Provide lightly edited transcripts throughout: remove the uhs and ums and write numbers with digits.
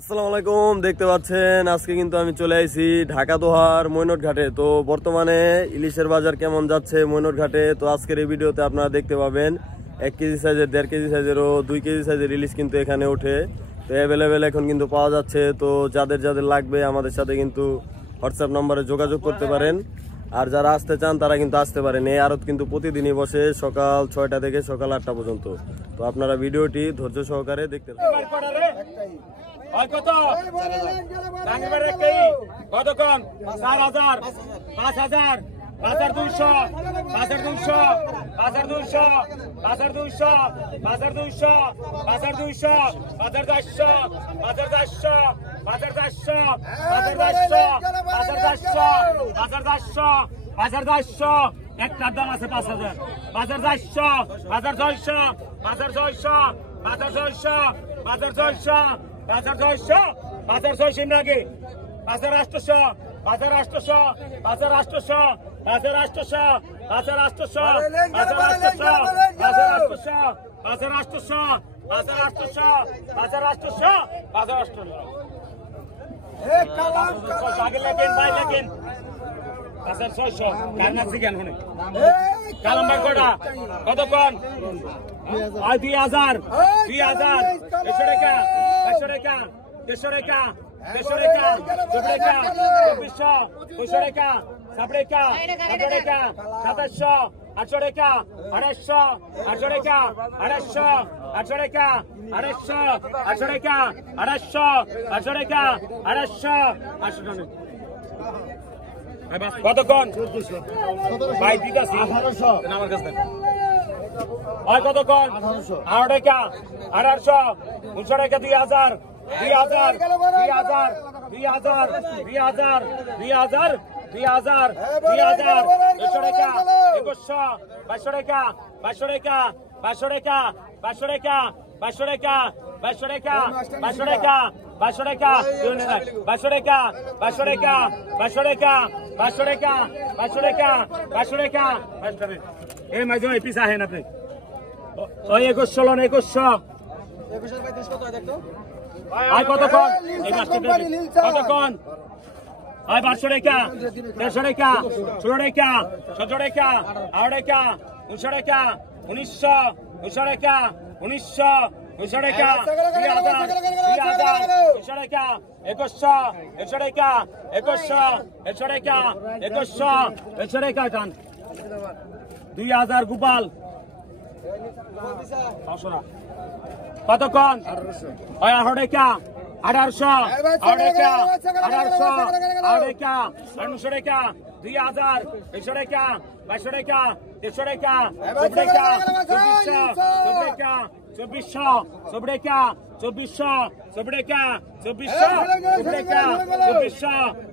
আসসালামু আলাইকুম। দেখতে পাচ্ছেন আজকে কিন্তু আমি চলে আইছি ঢাকা দোহার মৈনট ঘাটে। তো বর্তমানে ইলিশের বাজার কেমন যাচ্ছে মৈনট ঘাটে, তো আজকের এই ভিডিওতে আপনারা দেখতে পাবেন 1 কেজি সাইজের, 1.5 কেজি সাইজের ও 2 কেজি সাইজের ইলিশ কিন্তু এখানে ওঠে। তো অ্যাভেলেবেল এখন কিন্তু পাওয়া যাচ্ছে। তো যাদের যাদের লাগবে আমাদের সাথে কিন্তু হোয়াটসঅ্যাপ নম্বরে যোগাযোগ করতে পারেন। আর যারা আসতে চান তারা কিন্তু আসতে পারেন। এই আড়ত কিন্তু প্রতিদিনই বসে সকাল 6টা থেকে সকাল 8টা পর্যন্ত। তো আপনারা ভিডিওটি ধৈর্য সহকারে দেখতে থাকুন। কতক্ষণ 4,000 5,000 5,200 5,200 5,200 5,200 5,200 5,200 5,400 5,400 5,400 5,400 5,400 একটার দাম আছে 5,000 5,400 5,600 5,600 5,600 5,600 5,600 5,600 ইমরাকে 5,800 5,800 5,800 5,800 5,800 আগে লেখেন ভাই লেখেন 5,600 কারণ কেন হনে কালাম ভাই কটা কতক্ষণ 2,000 2,000 100 টাকা 100 টাকা 100 টাকা 100 টাকা 100 টাকা 2,200 200 টাকা 7 টাকা 7 টাকা 700 800 টাকা 800 800 টাকা 800 800 টাকা 800 800 টাকা 800 800 টাকা 800 800 টাকা কতক্ষণ ভাই দিতাছি 1800 আমার কাছে ভাই কতক্ষণ 18 টাকা 1800 1900 টাকা 2,000 2,000 2,000 2,000 2,000 2,000 2,000 2,000 100 টাকা 2100 2200 টাকা 2200 টাকা 2200 টাকা 2200 টাকা 2200 টাকা 2200 টাকা 2200 টাকা 2200 টাকা 2200 টাকা 2200 টাকা 2200 টাকা 2200 টাকা 2200 টাকা 2200 টাকা 2200 টাকা এই মাঝে এই পিছা হেন আপনি ওই 2100 লন 2100 কত হয় দেখতো আই কতক্ষণ এই মাছটা কতক্ষণ আই 500 টাকা 150 টাকা 16 টাকা 17 টাকা 18 টাকা 19 টাকা 1900 1900 টাকা 1900 1900 টাকা 2,000 2,000 1900 টাকা 2100 100 টাকা 2100 100 টাকা 2100 100 টাকা টান 2,000 গোপাল কতক্ষণ 18 টাকা 1800 টাকা 1800 টাকা 1900 টাকা 2,000 100 টাকা 2200 টাকা 100 টাকা 100 টাকা 2400 টাকা 2400 টাকা 2400 টাকা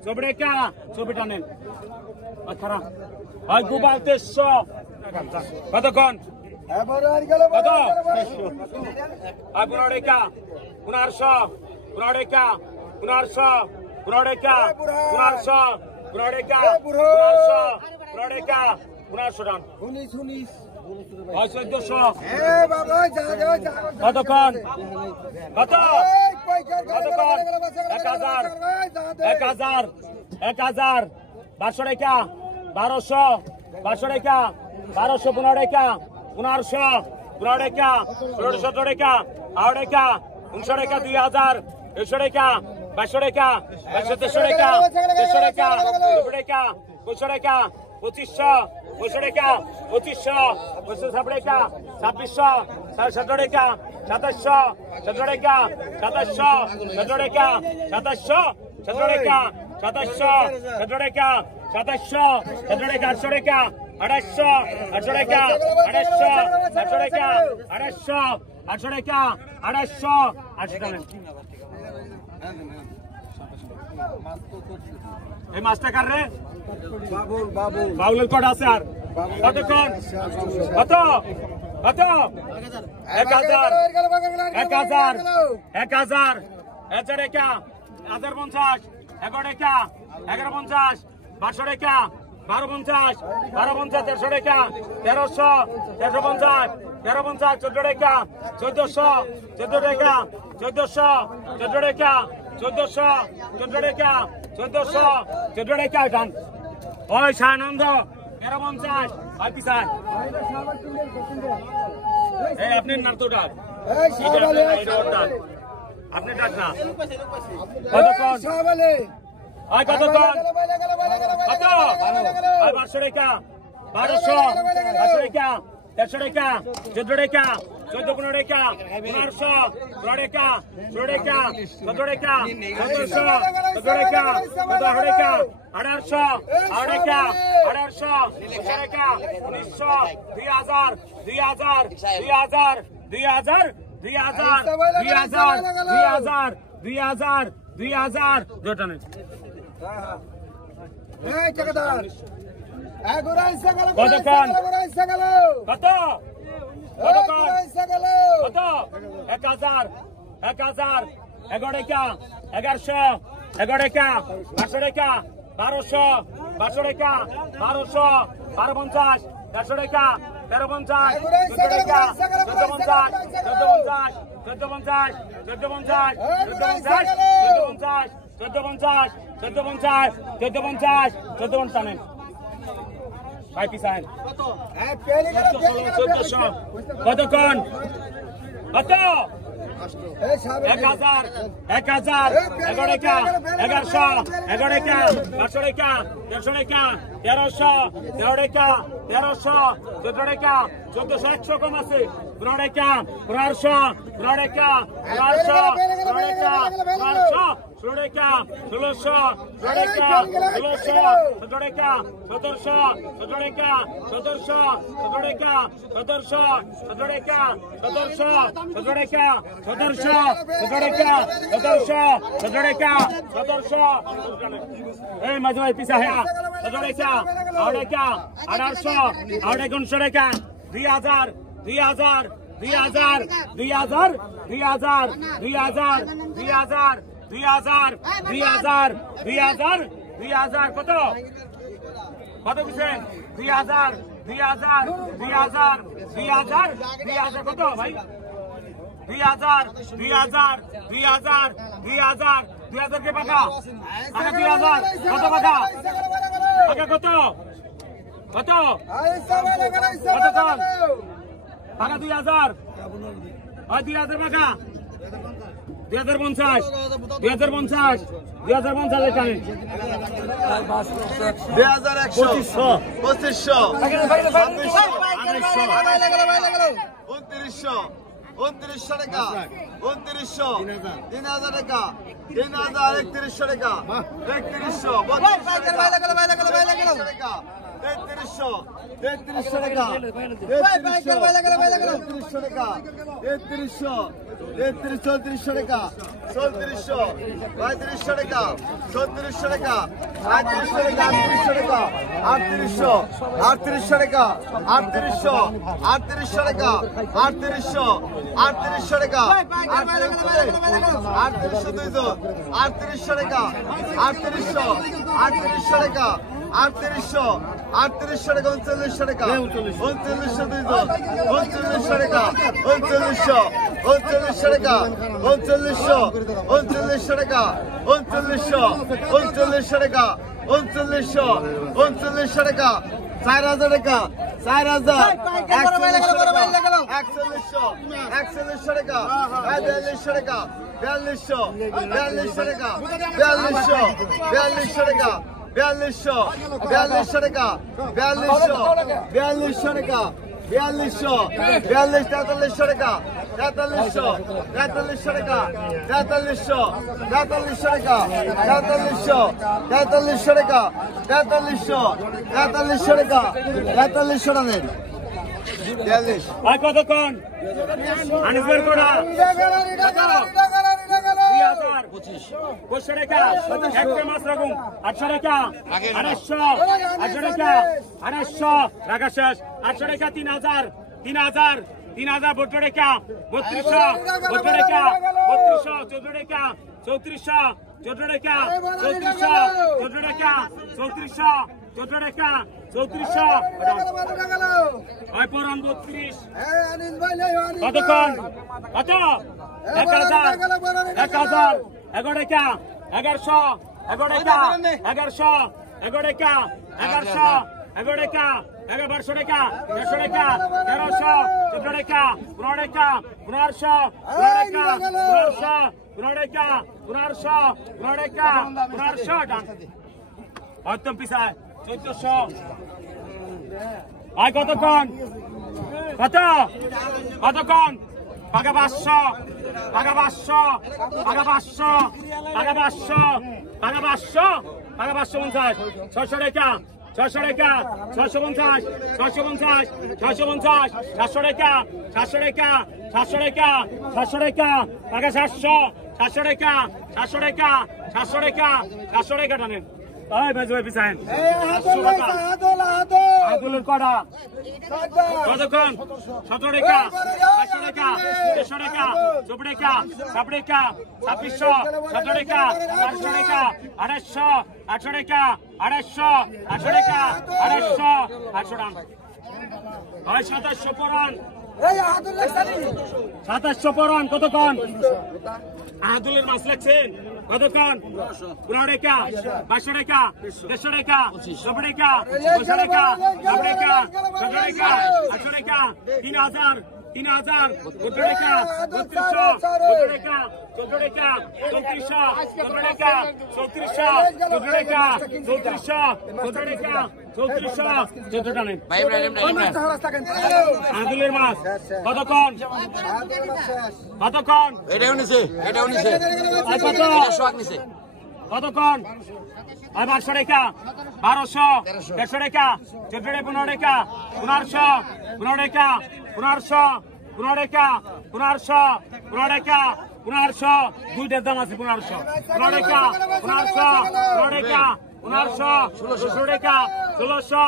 2400 টাকা 24 টানেন খারাপ হয় গোপাল 300 কতক্ষণ কত 15 টাকা 1500 টাকা 1500 টাকা 1500 টাকা 1500 টাকা 1500 টান 19 1400 কতক্ষণ কত কতক্ষণ 1,000 1,000 1,000 1200 টাকা 1200 1200 টাকা 1200 15 টাকা 1500 15 টাকা 17 টাকা 18 টাকা 1900 টাকা 2,000 100 টাকা 2200 টাকা 2200 টাকা 100 টাকা 200 টাকা 200 টাকা 2500 200 টাকা 2500 200 টাকা 2600 17 টাকা 2700 17 টাকা 2700 17 টাকা 2700 17 টাকা 2700 17 টাকা 2700 17 টাকা 800 টাকা 800 800 টাকা 800 800 টাকা 800 800 টাকা 800 800 টাকা এই মাছটা কার রে বাবুলের কটা আছে আর কতক্ষণ কত কত 1,000 1,000 1,000 1,000 টাকা 1,050 11 টাকা 1150 1200 টাকা 1250 1300 টাকা 1300 1350 1350 14 টাকা 1400 14 টাকা 1400 14 টাকা 1400 14 টাকা 1400 14 টাকা গান ওই শাহানন্দ 1350 আর কি স্যার এই আপনি নাম তো ডাক আপনি ডাক না কতক্ষণ আর কতক্ষণ কত আর 1200 টাকা 1200 টাকা 1300 টাকা 14 টাকা 14 15 টাকা 1500 16 টাকা 16 টাকা 17 টাকা 1700 17 টাকা 18 টাকা 1800 টাকা 1800 টাকা 1900 2000 2000 2000 2000 2000 জোটানে কতক্ষণ কত কতক্ষণ কত 1000 1100 টাকা 1100 টাকা 1200 টাকা 1200 টাকা 1200 1250 1300 টাকা 1350 14 টাকা 1450 1450 1450 1450 1450 1450 ভাই পিছান কতক্ষণ কত 1000 1100 টাকা 1100 টাকা 1200 টাকা 150 টাকা 1300 টাকা 1300 14 টাকা 1400 100 কম আছে 15 টাকা 1500 টাকা 1500 টাকা 1500 16 টাকা 1600 টাকা 1600 17 টাকা 1700 17 টাকা 1700 17 টাকা 1700 17 টাকা 1700 17 টাকা 1700 17 টাকা 1700 17 টাকা 1700 এই মাঝে ভাই পিছা হ্যাঁ 17 টাকা 8 টাকা 1800 1900 টাকা 2000 2000 2000 2000 2000 2000 2000 2000 2000 2000 2000 কত কত দিচ্ছেন 2000 2000 2000 2000 2000 কত ভাই 2000 2000 2000 2000 2000 কে পাকা আগে 2000 কত পাকা আগে কত কত কত কম পাকা 2000 আর 2000 পাকা 2050 2050 2050 এখানে 2100 2500 2900 টাকা 2900 3000 টাকা 3000 3100 টাকা 3100 টাকা 3300 টাকা 3300 টাকা 3300 3400 টাকা 3400 3500 টাকা 3600 টাকা 3800 টাকা 3800 টাকা 3800 টাকা 3800 টাকা 3800 টাকা 3800 টাকা 3800 টাকা 3900 টাকা 3900 টাকা 3900 টাকা 3900 টাকা 3900 টাকা 3900 টাকা 3900 টাকা 4000 টাকা 4000 4100 টাকা 4200 টাকা 4200 টাকা 4200 টাকা 4200 টাকা 4200 টাকা 4200 4300 টাকা 4300 টাকা 4300 টাকা 4300 টাকা 4300 টাকা 4300 টাকা 42 আর কতক্ষণ আনিসবের কোড়া 2500 টাকা একটা মাছ রাখুন 800 টাকা 800 টাকা 800 টাকা শেষ 800 টাকা 3000 3200 টাকা 3200 টাকা 3200 টাকা 3400 14 টাকা 3400 14 টাকা 3400 14 টাকা 3400 পরান 32 কতক্ষণ কত 1000 1100 11 টাকা 1100 11 টাকা 1100 11 টাকা 1100 11 টাকা 1200 টাকা 1300 টাকা 1300 14 টাকা 15 টাকা 1500 15 টাকা 1500 টাকা অত্যম পিছায় 1400 আয় কতক্ষণ কতক্ষণ পাকা 500 পাকা 500 পাকা 500 পাকা 500 পাকা 500 পাকা 550 600 টাকা 600 টাকা 650 650 650 700 টাকা 700 টাকা 700 টাকা 700 টাকা পাকা 700 700 টাকা 700 টাকা 700 টাকা 700 টাকা টানেন এই ভাই জয় পিছান আদুলের কড়া কতক্ষণ 17 টাকা 500 টাকা 150 টাকা 24 টাকা 7 টাকা 2600 17 টাকা 400 টাকা 2800 800 টাকা 2800 800 টাকা 2800 800 টাকা ভাই 2700 পরান 2700 পরান কতক্ষণ আদুলের মাছ লাগছেন কতক্ষণ 15 টাকা 500 টাকা 150 টাকা 90 টাকা 200 টাকা 90 টাকা 100 টাকা 800 টাকা 3000 3000 14 টাকা 3200 14 টাকা 14 টাকা 3400 14 টাকা 3400 14 টাকা 3400 14 টাকা 3400 14 টাকা নেন আদুলের মাছ কতক্ষণ এটাও নিছে কতক্ষণ 1200 টাকা 1200 150 টাকা 14 টাকা 15 টাকা 1500 টাকা 1500 টাকা 1500 টাকা 1500 দুইটার দাম আছে 1500 টাকা 1500 টাকা 1500 1600 টাকা 1600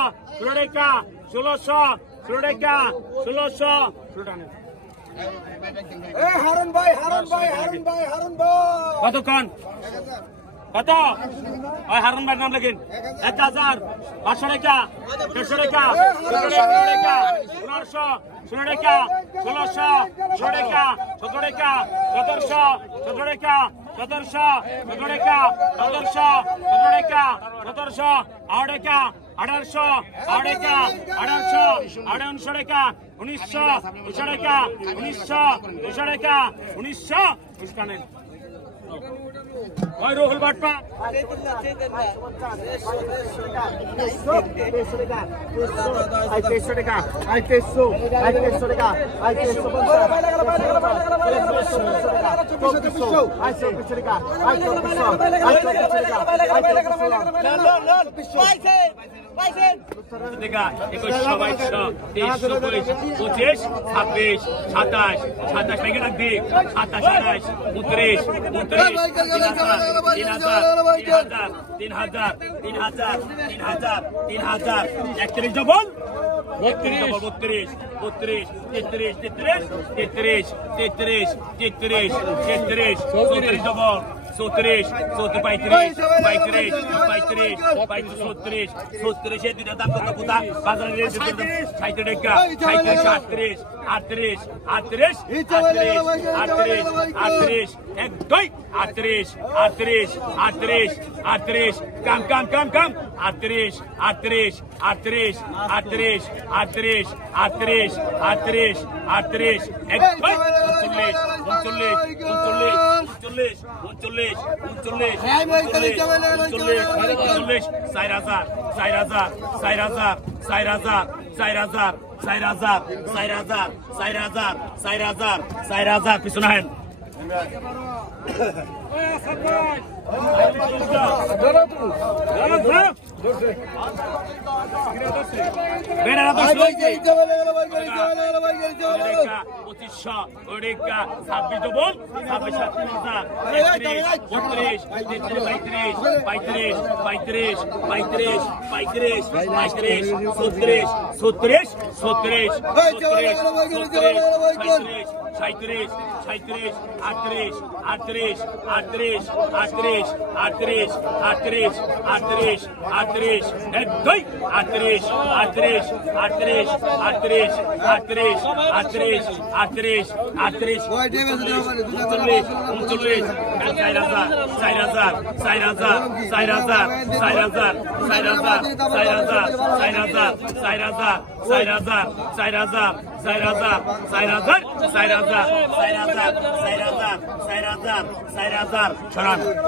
টাকা 1600 টাকা 1600 কতক্ষণ কত ওই হারুন ভাইয়ের নাম লেখেন 1000 500 টাকা 150 টাকা 15 টাকা 1500 16 টাকা 1600 16 টাকা 17 টাকা 1700 17 টাকা 1700 17 টাকা 1700 17 টাকা 1700 8 টাকা 1800 8 টাকা 1800 1900 টাকা 1900 1900 টাকা 1900 1900 টাকা 1900 টাকা ওই রোহুল বাটপা 2300 টাকা 2300 টাকা 31 ডবল 32 33 33 33 33 33 33 34 ডবল 34 35 35 35 37 এর দুটো দাম কত কোথা বাজারে রেট 60 টাকা 38 38 এক দুই 38 কাম 38 এক দুই 4000 পিছনে হেন বেড়া 2500 ওরেকা 26 ডবল 26 3000 33 34 37 38 38 38 38 38 38 38 38 38 একদই 38 38 38 38 38 38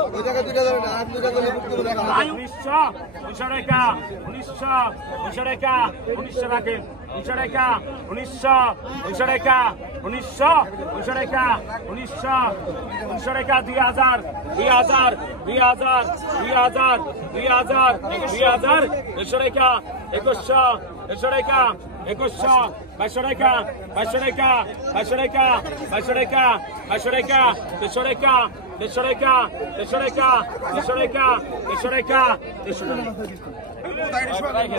38 38 39 Teşekkür ederim.